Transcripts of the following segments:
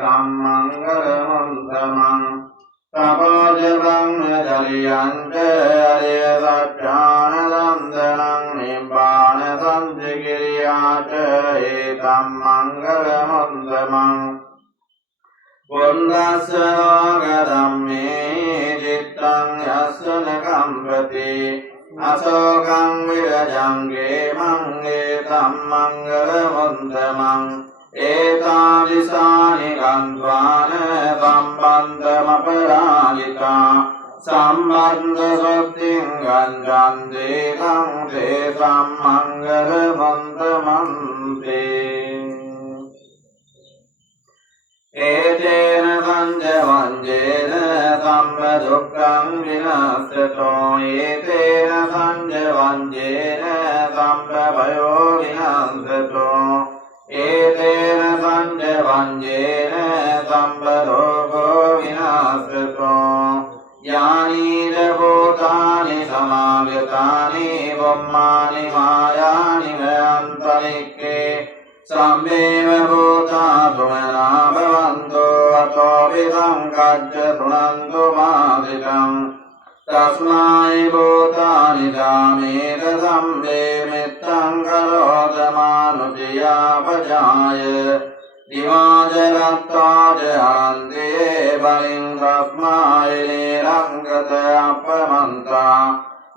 sammangalamantamang tapajapang jaliyante ariyasacchana dandanang nibbana sanjikiriyaca etam mangalamantamang Pundasya logadammi cittang yasana kampati asokang virajang gemang etam mangalamantamang etadisani kantvana sambandhamaparajita sambandha sotting ganjanti tang te sammangalamantamante etena sanjavanjena sambadukkang vinasato etena sanjavanjena sambavayo vinasato etena sanjavanjena sambadogo vinasato yani devotani samavyatani vammani mayani vayantalikke Sambheva bhuta sumena bhavantu atovidam kacca sunantu madikam tasmai bhutani jamita sambhe mittam karota manujiya pajaya divajalattaja hanti balim tasmai nirangata appamanta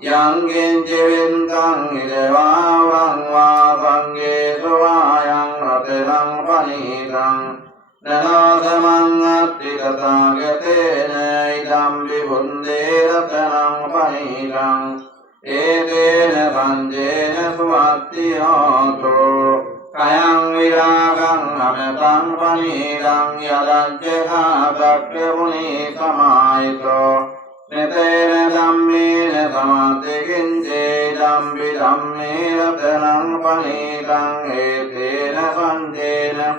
yang kinjivintang idevavang vasange suvayang ratenang panitang nanasamang atti tathagatena idam vibhundi ratenang panitang etena sanjena suvatti hotu kayang viragang ametang panitang yadajya khatakya muni samaito Netena dhammena samadhi kinche dhambi dhamme ratanang panitang etena sanjena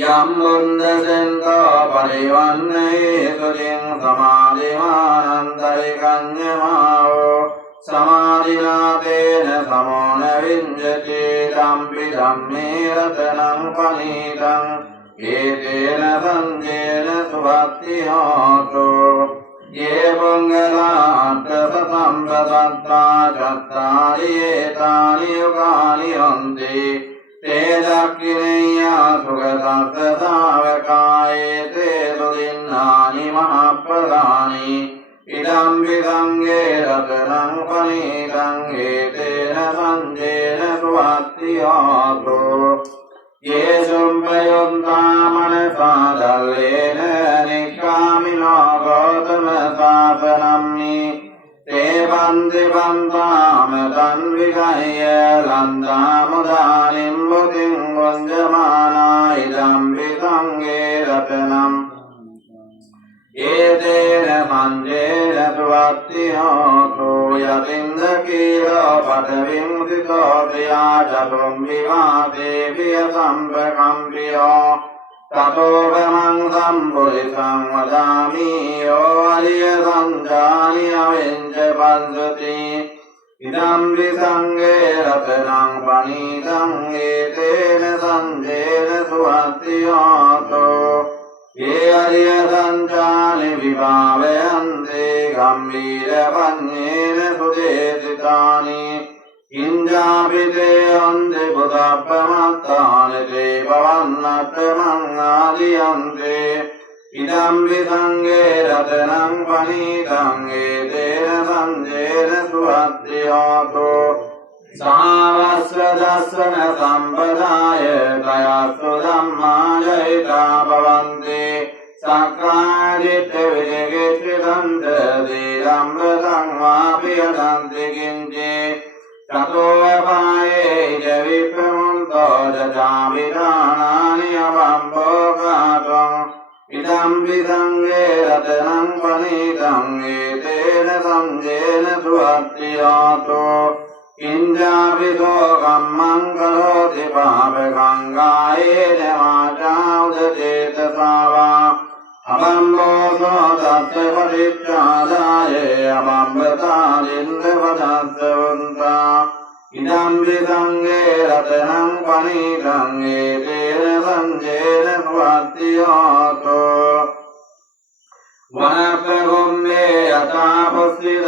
yam bundasento parivanne sujing samadhimanantari kanyamao samadhinatena samona vinjati dhambi dhamme ratanang panitang etena sanjena subhatti hotu ye mangala atta satambasatta chattari etani yugani hanti te dakkineya sugatatta savakaye te sudinnani mahapradani idam vidange ratanang panitang etena sanjena subhatti hotu Ye sumpayunta manasa dallena nikkamino gotama sasanamni te bandi bantam tan vigaya landa mudanim buddhim vanjamana idam vidange ratanam etena sanjena subhatti hotu yatindakira padavim sito siyajatum vivate viyasampakampiyo tato vamang sampurisang vadami yo ariya sanjani avinja pansati idam visange ratanang panitang etena sanjena subhatti hotu Ye ariya sanjani vibhavayante gambhira panyena sudesitani injapite ante buddhappamattani te bhavannattamang adiyante idam visange ratanang panitang etena sanjena subhatti hotu Savasradasana sampadaya tayastu dhammaya ita bhavanti sakkājita vijagitridanta dhīrambratang vāpiyadanti kinci tato apaye javipramunto jajāvidānāni avambhokātam idam visange ratanang panitang etena sanjena subhatti hotu Injapito kammang karoti papakang kayena vācā udaceta Abamboso tatte paticchādāye abambatālinda padāsavanta idam visange ratanang panitang etena sanjena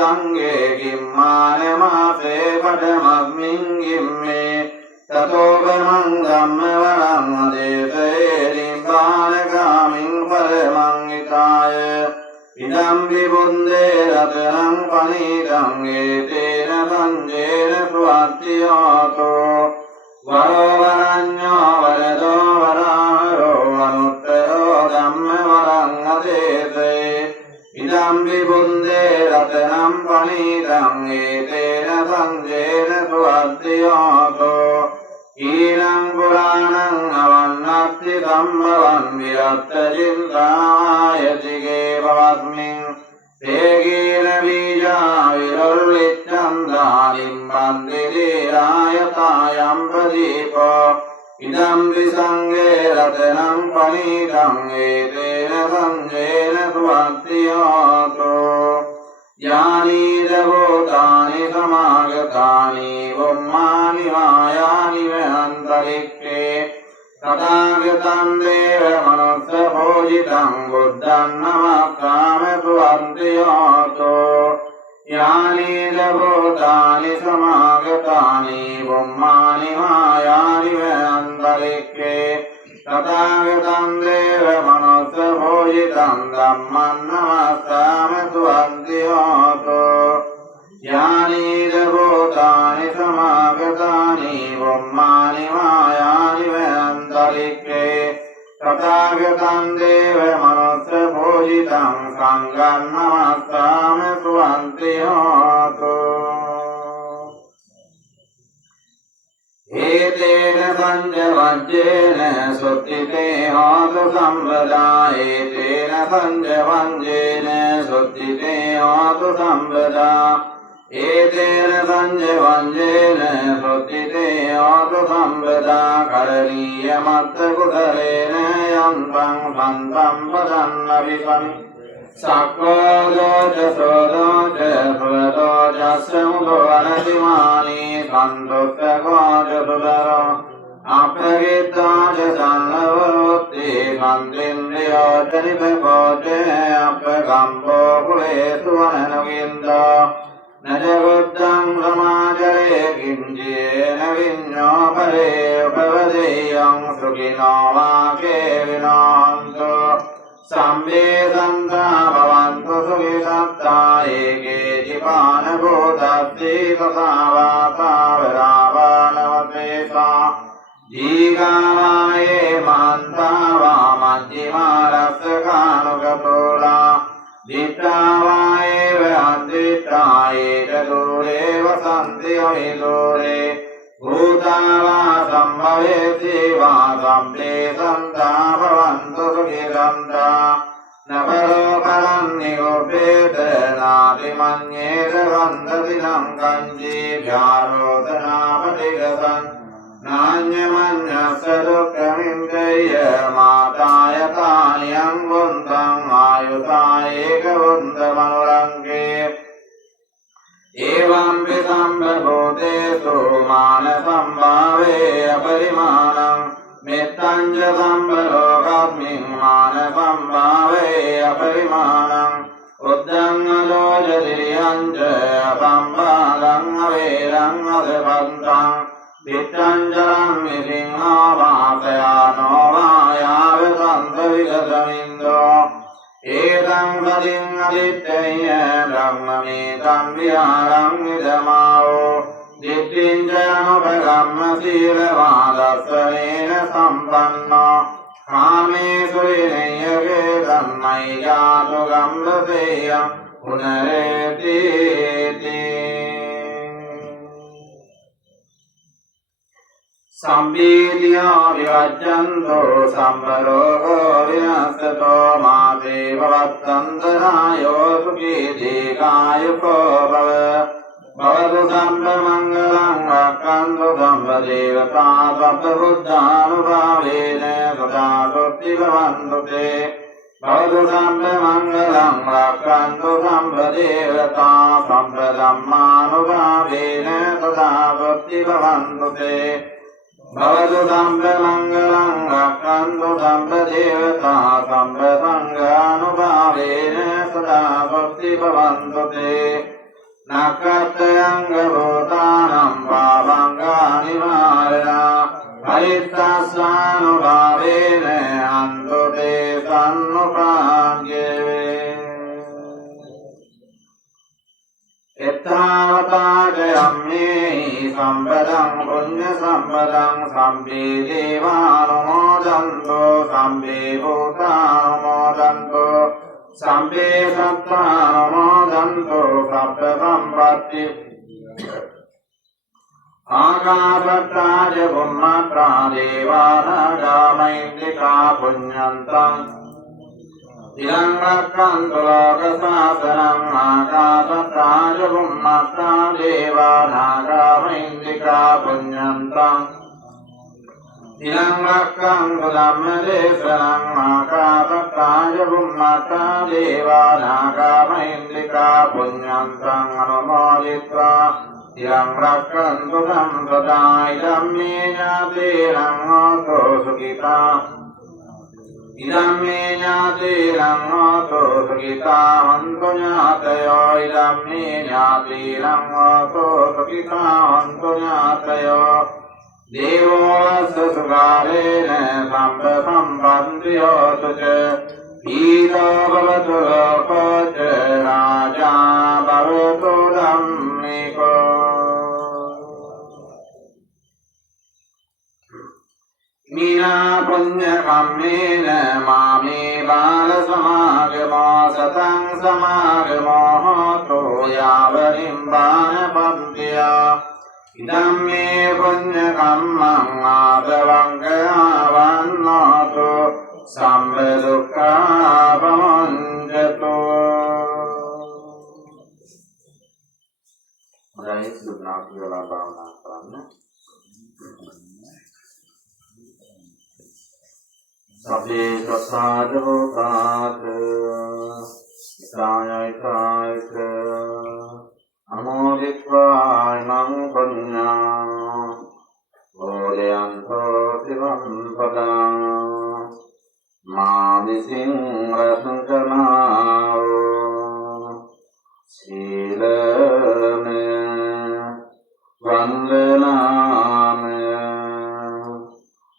සංගේ කිම්මානමාසේ පඨමස්මින් ගිම්මේ තතෝගමං ධම්මවරං අදේසේ නිබ්බානගාමින් පරමං හිතාය ඉදම් විබුන්දේ රතනං පනිදං ඒතේන සංජේන සුවත්තියාතෝ වරෝවරඤ්ඤෝ වරදෝ වරාහරෝ අනුත්තරෝ ධම්මවරං අදේසේ ඉදම් විබුන්දේ රතනං පනිදං ඒතේන සංජේන සුවත්තියාතෝ ඊනං පුරාණං අවන්නත්ති සම්භවං විරත්ත චින්තායතිගේ පවස්මින් තේගීන බීජා විරල්විච්ඡන්දානිම් බන්ති දීරායතායම් ප්‍රදීපෝ ඉදම් විසංගේ රතනං පනිදං ඒතේන සංජේන සුවත්තියාතෝ යානීද භූතානි සමාගතානි වම්මානි මායානි වහන්තරික්ඛේ තථාගතං දේව මනුස්ස භෝජිතං බුද්ධං නමස්සාමි සුවන්තියාතෝ යානීද භූතානි සමාගතානි වම්මානි මායානි වහන්තරික්ඛේ තථාගතං දේව මනුස්ස භෝජිතං ධම්මං නමස්සාමි සුවන්තියාතෝ යානීද භූතානි සමාගතානි වම්මානි මායානි වහන්තරික්ඛේ තථාගතං දේව මනුස්ස භෝජිතං සංඝං නමස්සාමි සුවන්තියාතෝ ඒතේන සංජවජ්ජේන සුත්තිතේ හෝතු සම්පදා ඒතේන සංජවජ්ජේන සුත්තිතේ හෝතු සම්පදා ඒතේන සංජවජ්ජේන සුත්තිතේ හෝතු සම්පදා කරණීය මත්ත කුසලේන යන්තං සන්තං පදන්න විපනි සක්කෝදෝච සෝදෝච සුවදෝච සමුදෝ අනතිමානි සන්තුත්තකෝච සුදරෝ අපගිත්තාච සන්නවෝත්ති කන්දින්ද්‍රියෝච නිපකෝච අපකම්පෝ කුලේසු අනනුගින්දෝ නජගුද්ධං සමාචරේ කිංචේන විඤ්ඤෝ පරේ උපවදේයං සුඛිනෝ වාකේ විනාන්තෝ සම්මේසන්තා භවන්තු සුඛිසත්තා ඒකේ ජීවාන භූතස්සී සසාවාතාවරාවානවතේසා දීඝායේ මාන්තාවා මජ්ජිමාරස්සකානුගතෝලා දිත්තාවායේ වහන්දිත්තායේ දූරේ වසන්ති අහිදූරේ භූතාවා සම්භවේති වා සම්පේ සන්තා භවන්තු සුඛිසන්තා නවරෝ කරන්නියෝපේත නාතිමඤ්ඤේත වන්දති ලංකංජී භ්‍යාරෝදනාපටිගතං නාඤ්ඤමඤ්ඤස්ස දුක්ඛමින්දය මාතායතානියං වුන්තං ආයුතායේක වුන්ත මනෝරංගේ එවං විසම්බෝධේසු මාන සම්භාවේ අපරිමාණං මෙත්තං ච සම්බලෝකස්මින් මාන සම්භාවේ අපරිමාණං උද්දං අලෝජදිරියං ච සම්භාලං අවේරං අදපන්තං දිත්තං ජරං මිසිංහාවාසයානෝ වායාව සන්ත විගතමින්දෝ ඒතං සදින් අදිත්තේය බ්‍රහ්මමේතං විහාරං විදමාවෝ දිට්ඨිං ජයනුපගම්ම සීලවාදස්සනේන සම්පන්නෝ කාමේසු විනය්‍යගේ ධම්මයි ජාතු ගම්ලසේයං පුනරේතිති සම්බීතියෝ විවජ්ජන්තෝ සම්බරෝගෝ විනස්සතෝ මාතේ භවත්තන්තරායෝ සුඛී දීඝායුකෝ භව භවතු සම්බ මංගලං රක්ඛන්තු සම්පදේවතා සබ්බ බුද්ධානුභාවේන සදා සොත්ති භවන්තු තේ භවතු සම්බ මංගලං රක්ඛන්තු සම්පදේවතා සම්බ ධම්මානුභාවේන සදා සොත්ති භවන්තු තේ භවතු සම්බ මංගලං රක්ඛන්තු සම්බ දේවතා සම්බ සංඝානුභාවේන සදා සොත්ති භවන්තු තේ nakkatyangavotanam pavangani varana parittasanubhavene antute sannupāgyeve ettavatajayamme sampadam punya sampadam sambe devanumodanto sambe bhutanumodanto sambe sattanumodanto sabba sampatti Akāpatāja bhummatra devānaga maindrika puññantam Tirangakkantu lokasasanam Akāpatāja bhummatra devānaga maindrika puññantam Tirangakkantu dhammadesanam Akāpatāja bhummatra devānaga maindrika puññantam Anumoditva Yang rakkantu sampradāya idammi ñātirang hotu sukita idammi ñātirang hotu sukita hantu ñātayo idammi ñātirang hotu sukita hantu ñātayo devo vassa sukārene sampa sampandriyo tuce Pīta bhavatu lokoce rājā bhavatu dhammiko Mīna puñya kammena māmi bāla samāgamo satang samāgamo hotu yāvarimbāna pampya Idam me puñya kammang ādavangaya vannotu Samvedukha pamanjato Dari sunnah wala bhavana karana Sabbe sasadho kāta Isāyāikāika Amoditva imam puññā Odeyanto sivam padam Māvising rasankanāvu Sīlame Vandanāme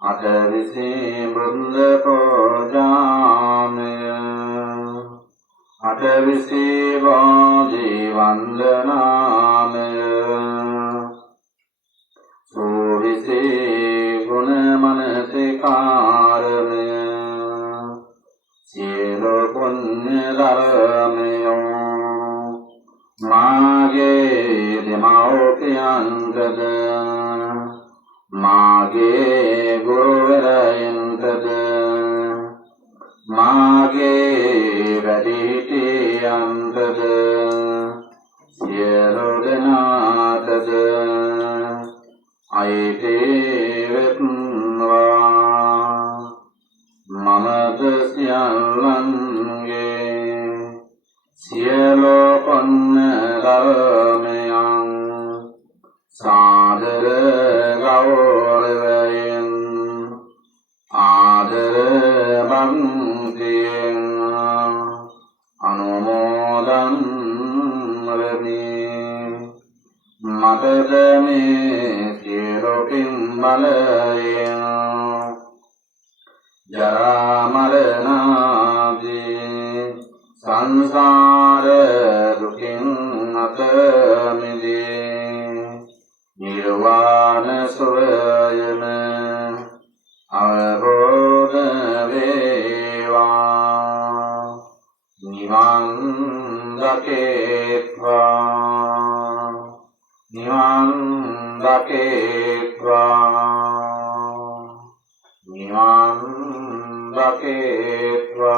Atavisi Buddha Pojāme Atavisi Vāji Vandanāme Suvisi Gunamanasikārame Silo punya dharmayo Mage dimao piyankada Mage guru virayankada Mage vaditi yankada Silo dinatada Aite vitnva Mamadasyalange Sielo panna dharmayang Sadara gauravayin Adara bhantiyang Anumodan rami Matadami siropim balayang Jara maranadi sansara dukin atamidi nirvana surayana avabodha veva nivandaketva nivandaketva nivandaketva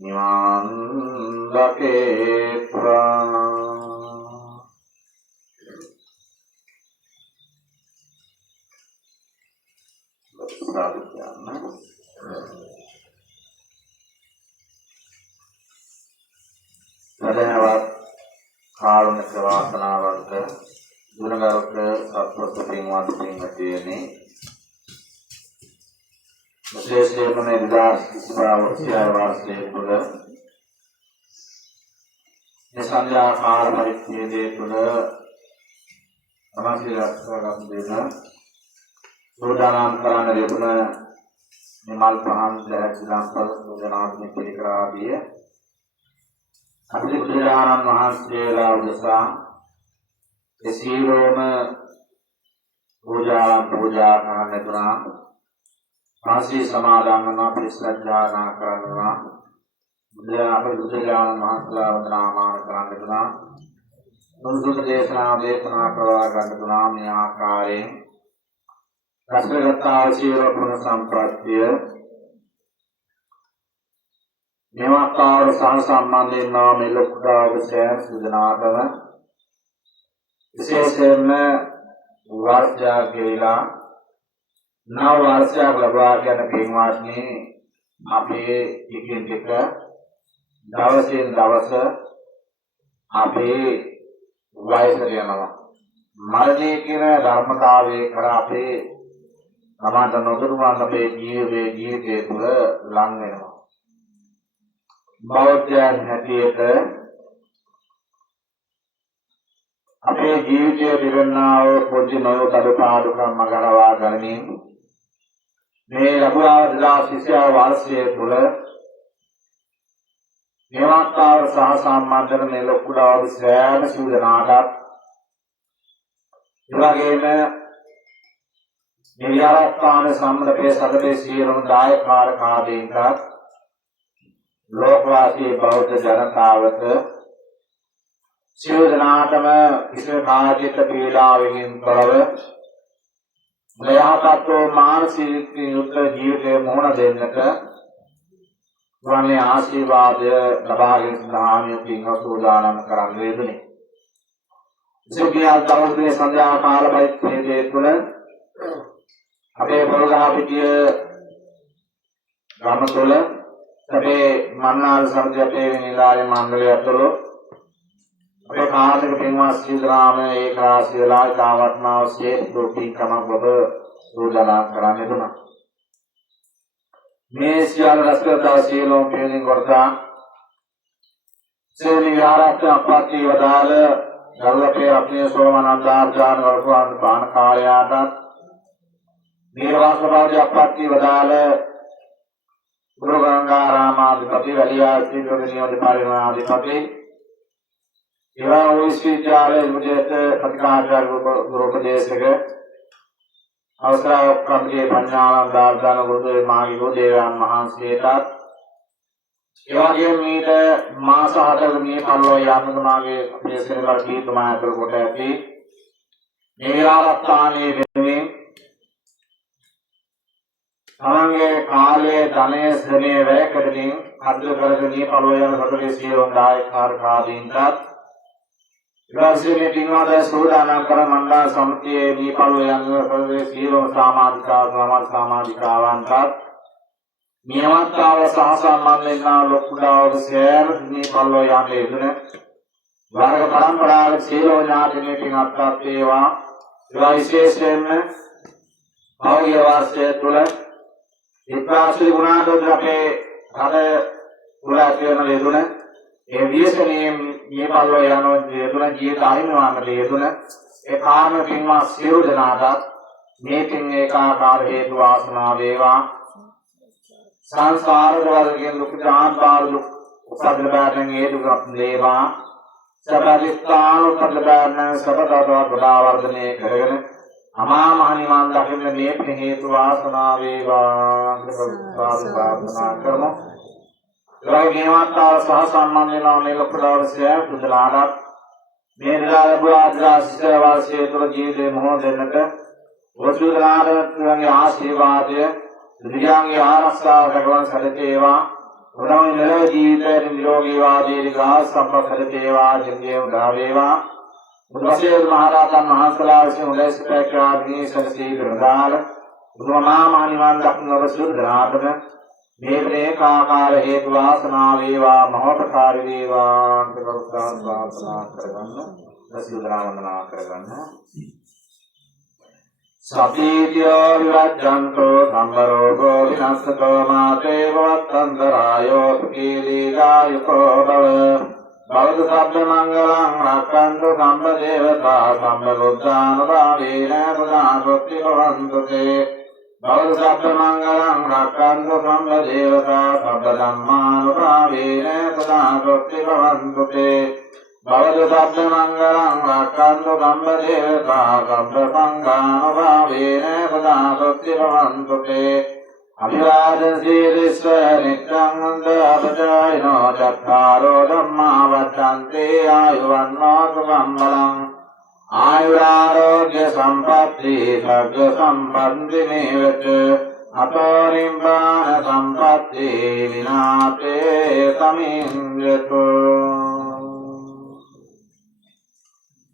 nivandaketva Sadhayavat කාරුණික වාසනාවන්ත ගුණගරුක සත්පුරුෂ පින්වත් පින්වත්නි විශේෂයෙන්ම මේ 2025 වර්ෂයේ තුල මේ සංඥා කාල පරිච්ඡේදයේ තුල තමයි රැස්වගත් දෙන සෝදානම් කරන්න ලැබුණ නිමල් පහන් දැක්සලම් සෝදනාත්මක පිළිකරාදී අපේ බුදුරජාණන් වහන්සේලා උදෙසා ඒ සීලෝම පූජා කරන්න ලැබුණා. මාසී සමාදන් වන පිළිසජ්ජානා කරනවා. බුදුරජාණන් වහන්සේලා වන්දනාමාන කරන්න ලැබුණා. මුදුන් දේශනා කරවා ගන්න ලැබුණා. මේ ආකාරයෙන් රසගතා සීල පුන සම්ප්‍රාප්තිය මේවාකාර සහ සම්බන්ධයෙන් නම් ලොකුදාවසයන් සුදනාතම විශේෂයෙන්ම වර්ෂා කියලා නව වර්ෂයක් ලබා ගන්න පින්වත්නි අපේ ටිකෙන් ටික දවසින් දවස අපේ වයසට යනවා. මරණය කියන ධර්මතාවයේ කර අපේ සමාජ නොදරුවන් අපේ ජීවිතයේ තුල ලං වෙනවා. බෞද්ධයන් හැටියට අපේ ජීවිතයේ තිබෙනා වූ පොඩි නොයෙකුත් අඩුපාඩුකම් මගහරවා ගනිමින් මේ ලැබුණා 2020 වර්ෂයේ තුල මේවාකාර සහ සම්මාදන මේ ලොකුලා සෑම සූදනාටත් එවැගේම නිර්යාරස්ථාන සම්මතයේ සදේ සියලුම දායකාරකාදීන්ට ලෝකවාසී බෞද්ධ ජනතාවට සියලුනාටම කිසිම කාර්යයක පීඩාවකින් තොරව මෙයාටත් මානසික යුද්ධ ජීවිතයේ මුහුණ දෙන්නට වන්නේ ආශිර්වාදය ලබාගෙන සාමියකින් සූදානම් කරන්න වේදුනේ. සියලුනා දවසේ සඳහා කාල පරිච්ඡේදයේ තුල අපේ පොළොගහපිටිය ගම තුළ අපේ මන්නාල සමිතියේ නිලධාරී මණ්ඩලය ඇතුළු අපේ කාර්මික පින්වත් සීලරාම ඒකාශීලා කාවත්නාවසේ දුක්ඛිකම ඔබ සූදානම් කරන්න දුනා. මේ සියලු රසකතා සීලෝ පිළින් වර්තා සේනි විහාරත් අපත්‍ය වදාළ ගරුලපේ රත්නයේ සෝමනන්ද ආචාර්ය වර්ගයන් පාන කාලයාට නිර්වාස භාවය අපත්‍ය වදාළ ගුරු ගංගාරාමාධිපති වැලියා සීලෝනියෝදි පරිණාමාධිපති ඒවා විශ්වවිද්‍යාලයේ මුජේත ප්‍රතිකාර්යාල ගුරුපදේශක අවසරව ප්‍රතිේ පඤ්ඤානන්ද ආර්ධන ගුරුදේ මාගේ ගුරුදේවයන් වහන්සේටත් එවැගේම මීට මාස 7ක මේ පල්ලෝ යාමතුමාගේ අපේ සේවක කීතුමා අතර කොට ඇති මේ ආරක්ෂාණී වෙනුවෙන් තමන්ගේ කාලයේ ධනය ශ්‍රමය වැය කරමින් කටයුතු කරගෙන පළව යන රටේ සියලුම දායකකාරකාදීන්ටත් ඉවසීමේ පින්වාද සූදානම් කර මණ්ඩල සමිතියේ මේ පළව යන රටේ සියලුම සමාජිකාවන්ටත් නියමතාව සහ සම්මානයෙන් ලොකුදාව සෑම මේ පළව යන යෙදුන වර්ග පරම්පරාවේ සියලුම ඥාතිනේ පින්වත් වේවා. ඒ විශේෂයෙන්ම භෞතික වාසය තුළ ඉස්ලාමී ගුණාදෝෂ අපේ රටේ පුරා කියන ලෙඩුන ඒ විශේෂණීය මේ පල්ලෝ යනවා ලෙඩුන ජීවිත අහිමිවන්නට ලෙඩුන ඒ කාම පින්වා සියලු දෙනාට මේකින් ඒකාකාර හේතු වාසනා වේවා. සංසාර වර්ගයෙන් ලොකු ආත්මාර උපදලබාරෙන් හේතු වේවා. සබලිස්තාන උපදලබාරෙන් සබතව වර්ධනය කරගෙන අමා මහ නිවන් දකින්න මේ හේතු වාසනා වේවා කියලා ප්‍රාර්ථනා කරමු. ලෝකේමත්තාව සහ සම්මානයෙන් මේ ලොකුදාවසය පුදලාට මේ නිරාලබුආදලා වාසයේ තුල ජීවිතේ මොහොත දෙන්නට වසුදලාටගේ ආශිර්වාදය දිව්‍යාංගී ආරක්ෂාව කරවන සැලකේවා. උදම නිරව ජීවිතයේ නිරෝගී වාදී ගාස සම්පතේවා ජීවිතේ උදා වේවා. බුදුසසුන මහරහතන් වහන්සේලා විසින් උදෙස්පෑකාදී සරසී ප්‍රදාන බුදුමහා මහින්වන් දක්නව සුද්ධාතම මේ ප්‍රේකාකාර හේතු වාසනා වේවා මහෝපකාරී වේවා කියලා ප්‍රාර්ථනා කරගන්න. රසීදනා වන්දනා කරගන්න. සපීතියෝ විරජ්ජන්තෝ සම්බරෝගෝ විනස්සතෝ මාතේ වත්තන්තරායෝ කීලීගායුකෝ බව भवतु शब्दमङ्गलं रक्षन्तु सम्पदेवता सम्पदुद्धानुभावेन सदा स्वस्ति भवन्तु ते भवतु शब्दमङ्गलं रक्षन्तु सम्पदेवता सम्पदम्मानुभावेन सदा स्वस्ति भवन्तु ते भवतु शब्दमङ्गलं रक्षन्तु सम्पदेवता सम्पदसङ्गानुभावेन सदा स्वस्ति भवन्तु ते अभिवादनशीलिस्व नित्यं अपचायिनो चत्वारो धम्मा वर्धन्ते आयुवन्नो सुखं बलम् आयुरारोग्य सम्पत्ति सर्ग सम्पत्तिमेव च अतो निब्बाण सम्पत्ति विनाते तमिन्द्रतो